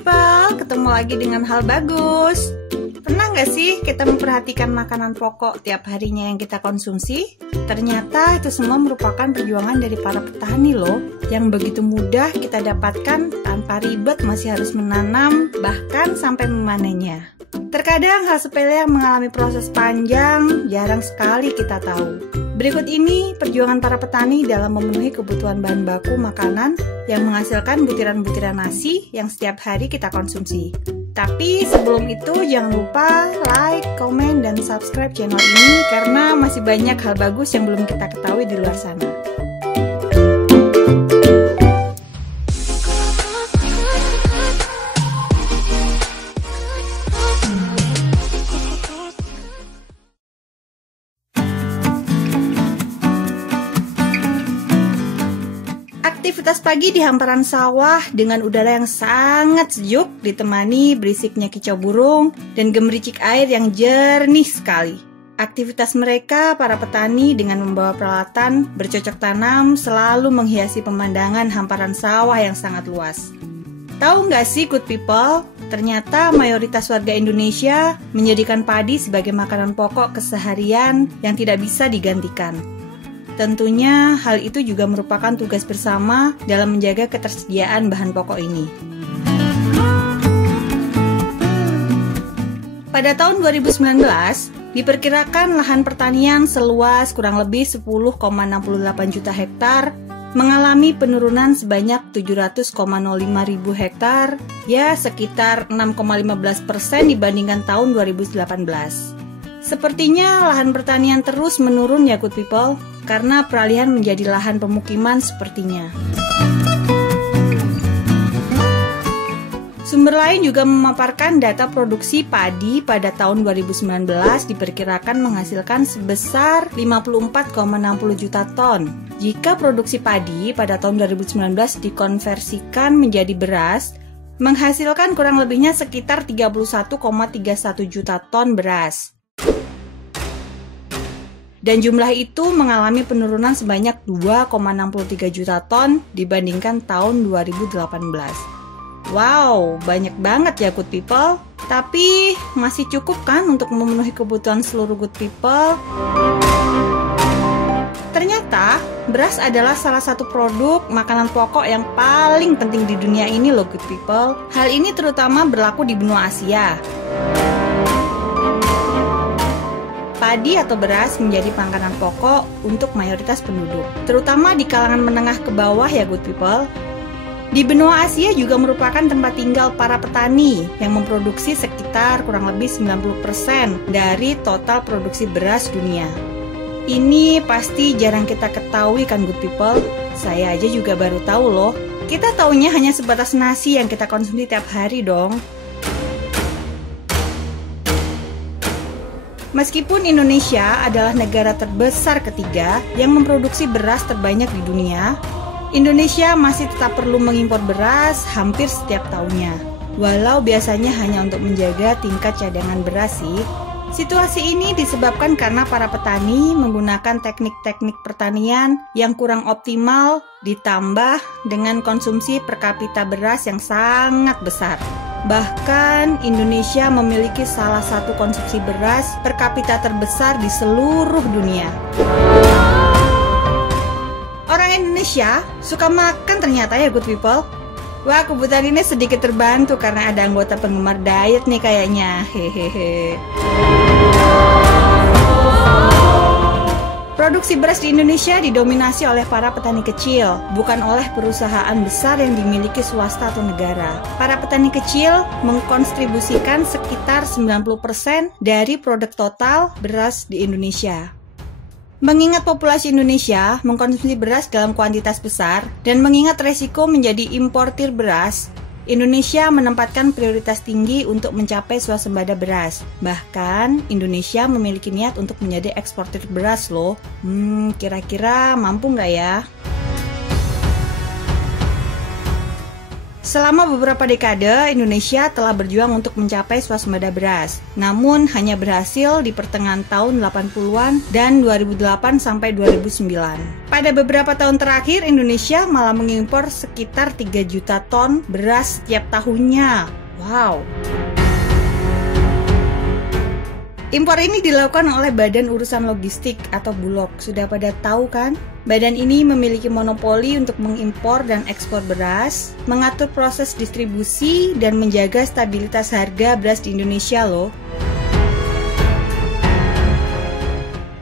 people, ketemu lagi dengan hal bagus. Pernah nggak sih kita memperhatikan makanan pokok tiap harinya yang kita konsumsi? Ternyata itu semua merupakan perjuangan dari para petani loh, yang begitu mudah kita dapatkan tanpa ribet masih harus menanam, bahkan sampai memanennya. Terkadang hal sepele yang mengalami proses panjang, jarang sekali kita tahu. Berikut ini perjuangan para petani dalam memenuhi kebutuhan bahan baku makanan yang menghasilkan butiran-butiran nasi yang setiap hari kita konsumsi. Tapi sebelum itu jangan lupa like, komen, dan subscribe channel ini karena masih banyak hal bagus yang belum kita ketahui di luar sana. Aktivitas pagi di hamparan sawah dengan udara yang sangat sejuk ditemani berisiknya kicau burung dan gemericik air yang jernih sekali. Aktivitas mereka, para petani dengan membawa peralatan bercocok tanam selalu menghiasi pemandangan hamparan sawah yang sangat luas. Tahu nggak sih good people, ternyata mayoritas warga Indonesia menjadikan padi sebagai makanan pokok keseharian yang tidak bisa digantikan. Tentunya hal itu juga merupakan tugas bersama dalam menjaga ketersediaan bahan pokok ini. Pada tahun 2019, diperkirakan lahan pertanian seluas kurang lebih 10,68 juta hektar mengalami penurunan sebanyak 700,05 ribu hektar, ya sekitar 6,15% dibandingkan tahun 2018. Sepertinya lahan pertanian terus menurun ya good people, karena peralihan menjadi lahan pemukiman sepertinya. Sumber lain juga memaparkan data produksi padi pada tahun 2019 diperkirakan menghasilkan sebesar 54,60 juta ton. Jika produksi padi pada tahun 2019 dikonversikan menjadi beras, menghasilkan kurang lebihnya sekitar 31,31 juta ton beras. Dan jumlah itu mengalami penurunan sebanyak 2,63 juta ton dibandingkan tahun 2018. Wow, banyak banget ya good people. Tapi masih cukup kan untuk memenuhi kebutuhan seluruh good people? Ternyata beras adalah salah satu produk makanan pokok yang paling penting di dunia ini loh good people. Hal ini terutama berlaku di benua Asia. Padi atau beras menjadi makanan pokok untuk mayoritas penduduk, terutama di kalangan menengah ke bawah ya good people. Di benua Asia juga merupakan tempat tinggal para petani yang memproduksi sekitar kurang lebih 90% dari total produksi beras dunia. Ini pasti jarang kita ketahui kan good people, saya aja juga baru tahu loh. Kita taunya hanya sebatas nasi yang kita konsumsi tiap hari dong. Meskipun Indonesia adalah negara terbesar ketiga yang memproduksi beras terbanyak di dunia, Indonesia masih tetap perlu mengimpor beras hampir setiap tahunnya. Walau biasanya hanya untuk menjaga tingkat cadangan beras sih. Situasi ini disebabkan karena para petani menggunakan teknik-teknik pertanian yang kurang optimal ditambah dengan konsumsi per kapita beras yang sangat besar. Bahkan Indonesia memiliki salah satu konsumsi beras per kapita terbesar di seluruh dunia. Orang Indonesia suka makan ternyata ya good people. Wah, kebutuhan ini sedikit terbantu karena ada anggota penggemar diet nih kayaknya. Hehehe. Produksi beras di Indonesia didominasi oleh para petani kecil, bukan oleh perusahaan besar yang dimiliki swasta atau negara. Para petani kecil mengkontribusikan sekitar 90% dari produk total beras di Indonesia. Mengingat populasi Indonesia mengkonsumsi beras dalam kuantitas besar dan mengingat resiko menjadi importir beras, Indonesia menempatkan prioritas tinggi untuk mencapai swasembada beras. Bahkan, Indonesia memiliki niat untuk menjadi eksportir beras loh. Kira-kira mampu nggak ya? Selama beberapa dekade, Indonesia telah berjuang untuk mencapai swasembada beras. Namun, hanya berhasil di pertengahan tahun 80-an dan 2008 sampai 2009. Pada beberapa tahun terakhir, Indonesia malah mengimpor sekitar 3 juta ton beras setiap tahunnya. Wow! Impor ini dilakukan oleh Badan Urusan Logistik atau Bulog. Sudah pada tahu kan? Badan ini memiliki monopoli untuk mengimpor dan ekspor beras, mengatur proses distribusi, dan menjaga stabilitas harga beras di Indonesia loh.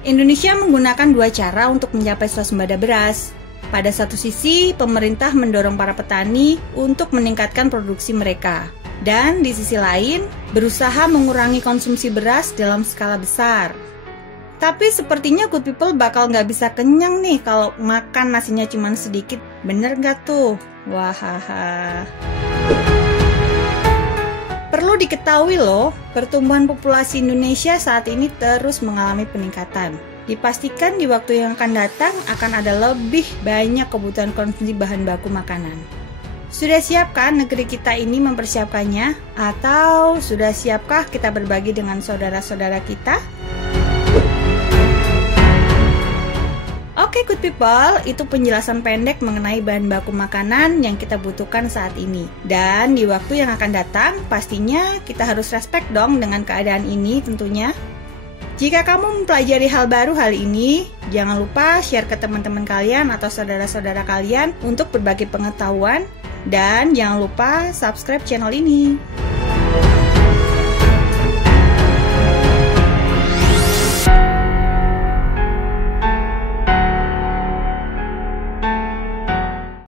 Indonesia menggunakan 2 cara untuk mencapai swasembada beras. Pada satu sisi, pemerintah mendorong para petani untuk meningkatkan produksi mereka. Dan di sisi lain, berusaha mengurangi konsumsi beras dalam skala besar. Tapi sepertinya good people bakal nggak bisa kenyang nih kalau makan nasinya cuma sedikit. Bener nggak tuh? Wahaha. Perlu diketahui loh, pertumbuhan populasi Indonesia saat ini terus mengalami peningkatan. Dipastikan di waktu yang akan datang akan ada lebih banyak kebutuhan konsumsi bahan baku makanan. Sudah siapkah negeri kita ini mempersiapkannya? Atau sudah siapkah kita berbagi dengan saudara-saudara kita? Oke good people, itu penjelasan pendek mengenai bahan baku makanan yang kita butuhkan saat ini. Dan di waktu yang akan datang, pastinya kita harus respect dong dengan keadaan ini tentunya. Jika kamu mempelajari hal baru hari ini, jangan lupa share ke teman-teman kalian atau saudara-saudara kalian untuk berbagi pengetahuan. Dan jangan lupa subscribe channel ini.